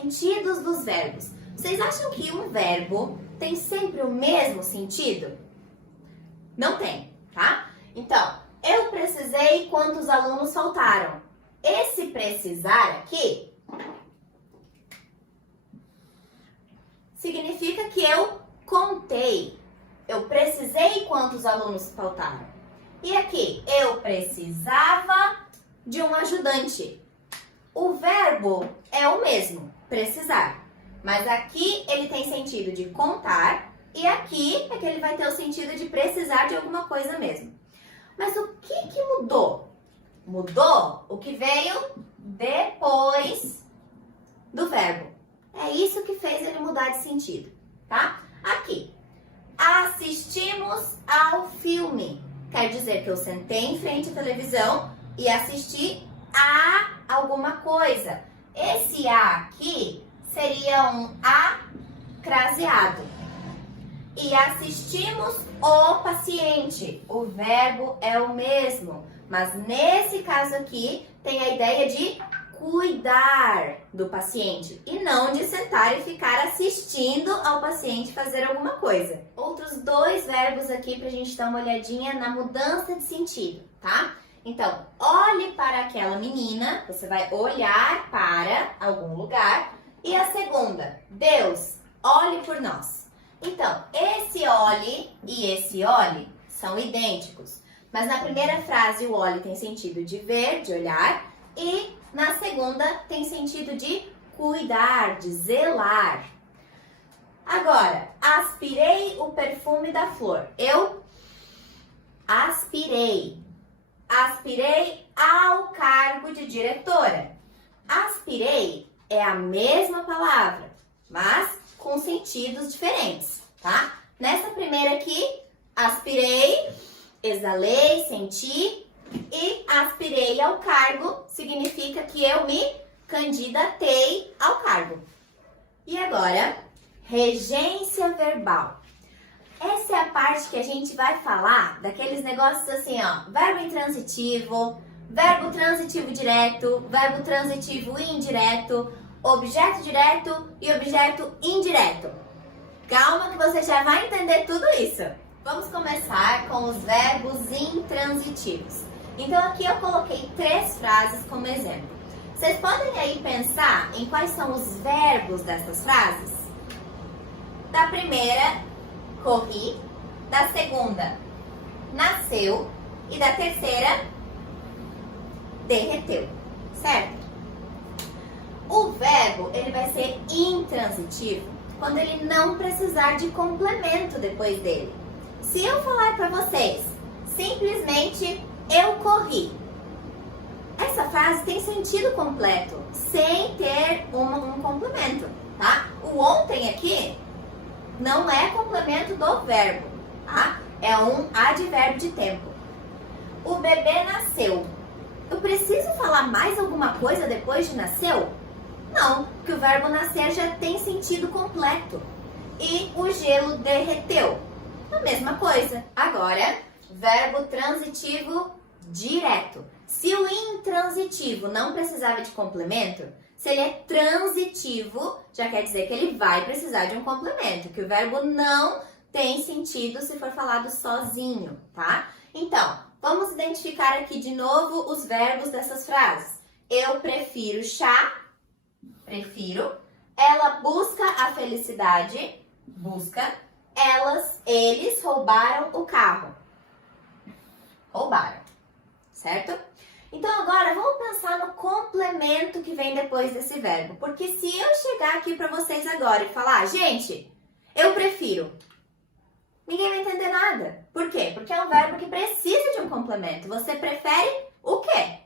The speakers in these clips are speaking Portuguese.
sentidos dos verbos. Vocês acham que um verbo tem sempre o mesmo sentido? Não tem, tá? Então, eu precisei quando os alunos faltaram. Esse precisar aqui significa que eu contei. Eu precisei quantos alunos faltaram. E aqui, eu precisava de um ajudante. O verbo é o mesmo, precisar. Mas aqui ele tem sentido de contar e aqui é que ele vai ter o sentido de precisar de alguma coisa mesmo. Mas o que mudou? Mudou o que veio depois do verbo. É isso que fez ele mudar de sentido, tá? Aqui, assistimos ao filme. Quer dizer que eu sentei em frente à televisão e assisti a alguma coisa. Esse a aqui seria um a craseado. E assistimos o paciente. O verbo é o mesmo, mas nesse caso aqui tem a ideia de cuidar do paciente e não de sentar e ficar assistindo ao paciente fazer alguma coisa. Outros dois verbos aqui pra gente dar uma olhadinha na mudança de sentido, tá? Então, olhe para aquela menina, você vai olhar para algum lugar. E a segunda, Deus, olhe por nós. Então, esse olhe e esse olhe são idênticos. Mas na primeira frase o olhe tem sentido de ver, de olhar. E na segunda tem sentido de cuidar, de zelar. Agora, aspirei o perfume da flor. Eu aspirei. Aspirei ao cargo de diretora. Aspirei é a mesma palavra, mas com sentidos diferentes, tá? Nessa primeira aqui, aspirei, exalei, senti e aspirei ao cargo significa que eu me candidatei ao cargo. E agora, regência verbal. Essa é a parte que a gente vai falar daqueles negócios assim, ó, verbo intransitivo, verbo transitivo direto, verbo transitivo indireto, objeto direto e objeto indireto. Calma que você já vai entender tudo isso. Vamos começar com os verbos intransitivos. Então aqui eu coloquei 3 frases como exemplo. Vocês podem aí pensar em quais são os verbos dessas frases? Da primeira, corri. Da segunda, nasceu. E da terceira, derreteu. Certo? O verbo, ele vai ser intransitivo quando ele não precisar de complemento depois dele. Se eu falar para vocês, simplesmente eu corri. Essa frase tem sentido completo, sem ter um complemento, tá? O ontem aqui não é complemento do verbo, tá? É um advérbio de tempo. O bebê nasceu. Eu preciso falar mais alguma coisa depois de nasceu? Não, porque o verbo nascer já tem sentido completo. E o gelo derreteu. A mesma coisa. Agora, verbo transitivo direto. Se o intransitivo não precisava de complemento, se ele é transitivo, já quer dizer que ele vai precisar de um complemento, que o verbo não tem sentido se for falado sozinho, tá? Então, vamos identificar aqui de novo os verbos dessas frases. Eu prefiro chá. Prefiro. Ela busca a felicidade. Busca. Eles roubaram o carro. Roubaram. Certo? Então agora vamos pensar no complemento que vem depois desse verbo. Porque se eu chegar aqui para vocês agora e falar, gente, eu prefiro, ninguém vai entender nada. Por quê? Porque é um verbo que precisa de um complemento. Você prefere o quê?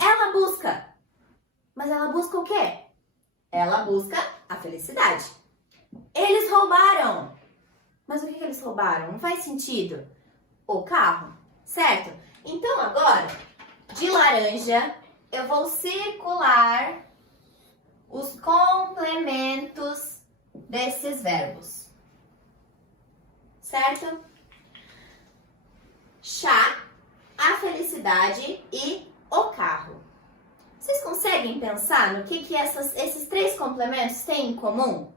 Ela busca. Mas ela busca o quê? Ela busca a felicidade. Eles roubaram. Mas o que eles roubaram? Não faz sentido. O carro, certo? Então agora, de laranja, eu vou circular os complementos desses verbos. Certo? Chá, a felicidade e o carro. Vocês conseguem conseguem pensar no que esses três complementos têm em comum?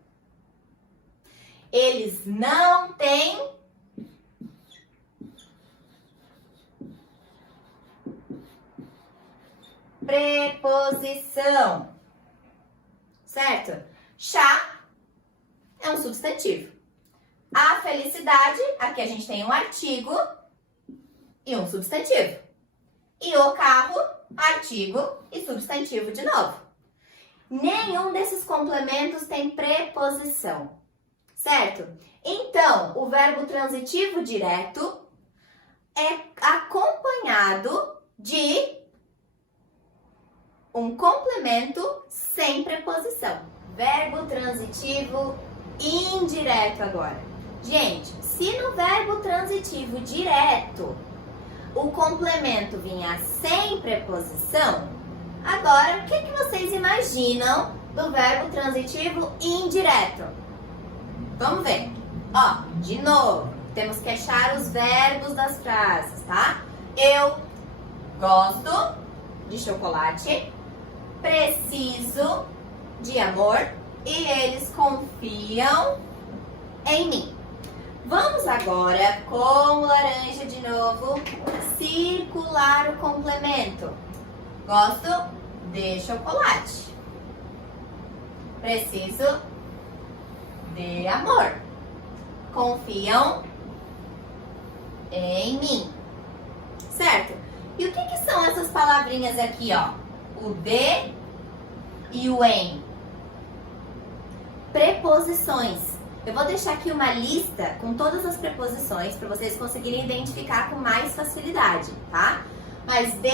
Eles não têm preposição, certo? Chá é um substantivo. A felicidade, aqui a gente tem um artigo e um substantivo. E o carro, artigo e substantivo de novo. Nenhum desses complementos tem preposição, certo? Então, o verbo transitivo direto é acompanhado de um complemento sem preposição. Verbo transitivo indireto agora. Gente, se no verbo transitivo direto o complemento vinha sem preposição, agora o que vocês imaginam do verbo transitivo indireto? Vamos ver. Ó, de novo, temos que achar os verbos das frases, tá? Eu gosto de chocolate, preciso de amor e eles confiam em mim. Vamos agora, com o laranja de novo, circular o complemento. Gosto de chocolate. Preciso de amor. Confiam em mim. Certo? E o que são essas palavrinhas aqui, ó? O de e o em. Preposições. Eu vou deixar aqui uma lista com todas as preposições para vocês conseguirem identificar com mais facilidade, tá? Mas de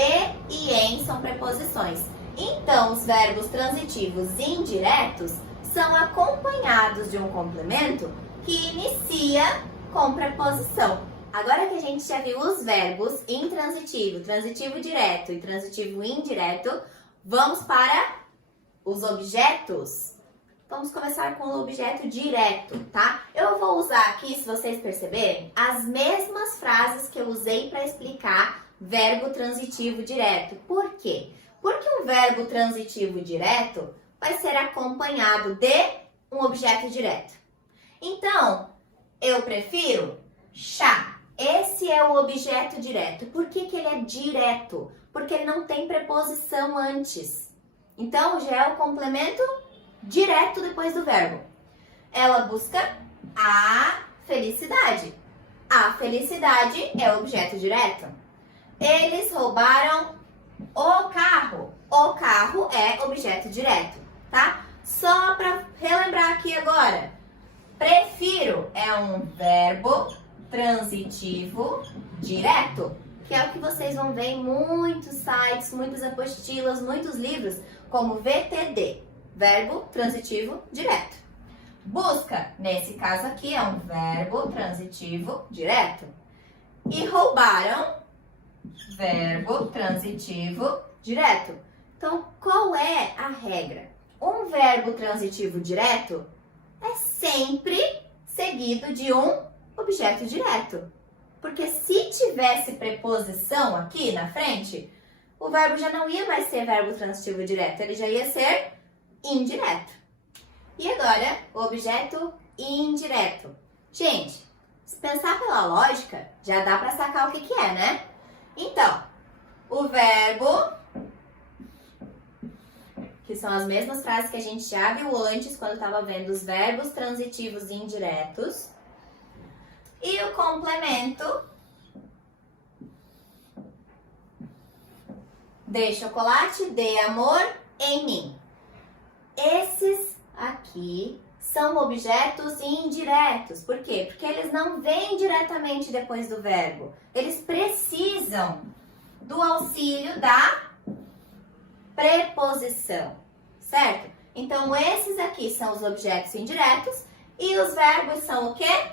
e em são preposições. Então, os verbos transitivos indiretos são acompanhados de um complemento que inicia com preposição. Agora que a gente já viu os verbos intransitivo, transitivo direto e transitivo indireto, vamos para os objetos. Vamos começar com o objeto direto, tá? Eu vou usar aqui, se vocês perceberem, as mesmas frases que eu usei para explicar verbo transitivo direto. Por quê? Porque um verbo transitivo direto vai ser acompanhado de um objeto direto. Então, eu prefiro chá. Esse é o objeto direto. Por que ele é direto? Porque ele não tem preposição antes. Então, já é o complemento direto depois do verbo. Ela busca a felicidade. A felicidade é o objeto direto. Eles roubaram o carro. O carro é objeto direto, tá? Só para relembrar aqui agora. Prefiro é um verbo transitivo direto, que é o que vocês vão ver em muitos sites, muitas apostilas, muitos livros, como VTD. Verbo transitivo direto. Busca, nesse caso aqui, é um verbo transitivo direto. E roubaram, verbo transitivo direto. Então, qual é a regra? Um verbo transitivo direto é sempre seguido de um objeto direto. Porque se tivesse preposição aqui na frente, o verbo já não ia mais ser verbo transitivo direto, ele já ia ser indireto. E agora, o objeto indireto. Gente, se pensar pela lógica, já dá para sacar o que é, né? Então, o verbo, que são as mesmas frases que a gente já viu antes, quando estava vendo os verbos transitivos indiretos. E o complemento de chocolate, de amor em mim. Esses aqui são objetos indiretos. Por quê? Porque eles não vêm diretamente depois do verbo. Eles precisam do auxílio da preposição, certo? Então, esses aqui são os objetos indiretos e os verbos são o quê?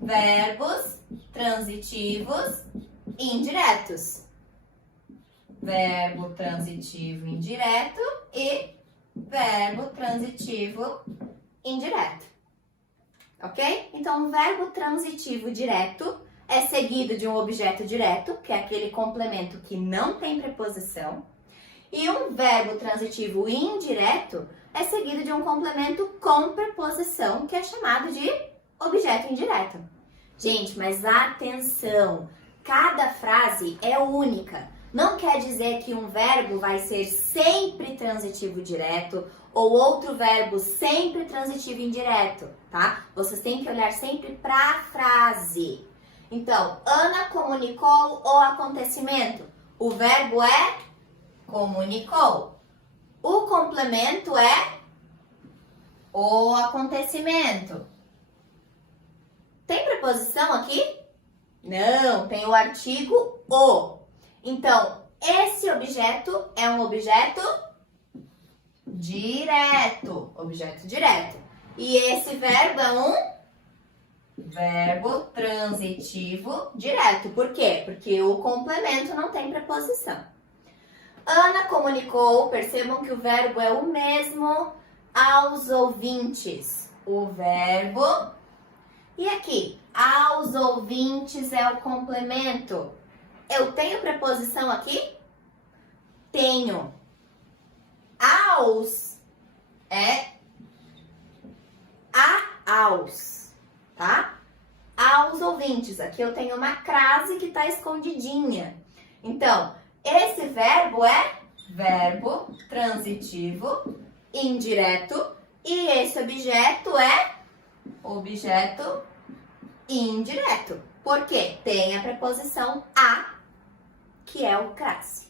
Verbos transitivos indiretos. Verbo transitivo indireto e verbo transitivo indireto. Ok? Então, o verbo transitivo direto é seguido de um objeto direto, que é aquele complemento que não tem preposição. E um verbo transitivo indireto é seguido de um complemento com preposição, que é chamado de objeto indireto. Gente, mas atenção! Cada frase é única. Não quer dizer que um verbo vai ser sempre transitivo direto ou outro verbo sempre transitivo indireto, tá? Vocês têm que olhar sempre para a frase. Então, Ana comunicou o acontecimento. O verbo é comunicou. O complemento é o acontecimento. Tem preposição aqui? Não, tem o artigo o. Então, esse objeto é um objeto direto. Objeto direto. E esse verbo é um verbo transitivo direto. Por quê? Porque o complemento não tem preposição. Ana comunicou, percebam que o verbo é o mesmo aos ouvintes. O verbo. E aqui, aos ouvintes é o complemento. Eu tenho preposição aqui? Tenho. Aos é aos, tá? Aos ouvintes. Aqui eu tenho uma crase que está escondidinha. Então, esse verbo é verbo transitivo indireto e esse objeto é objeto indireto. Por quê? Tem a preposição a, que é o crase.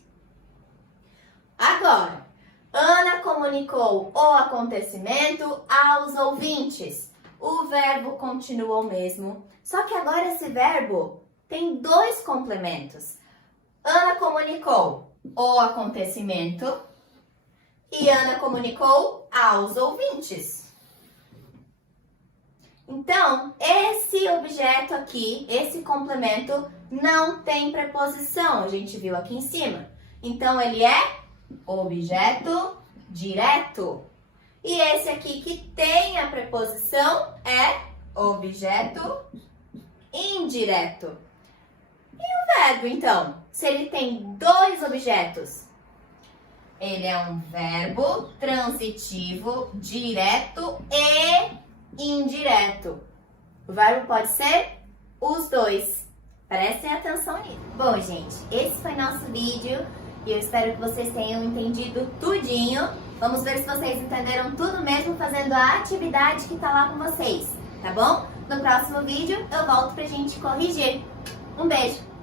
Agora, Ana comunicou o acontecimento aos ouvintes. O verbo continua o mesmo, só que agora esse verbo tem dois complementos. Ana comunicou o acontecimento e Ana comunicou aos ouvintes. Então, esse objeto aqui, esse complemento, não tem preposição, a gente viu aqui em cima. Então, ele é objeto direto. E esse aqui que tem a preposição é objeto indireto. E o verbo, então? Se ele tem dois objetos, ele é um verbo transitivo direto e indireto. O verbo pode ser os dois. Prestem atenção nisso. Bom, gente, esse foi nosso vídeo e eu espero que vocês tenham entendido tudinho. Vamos ver se vocês entenderam tudo mesmo fazendo a atividade que tá lá com vocês, tá bom? No próximo vídeo eu volto pra gente corrigir. Um beijo!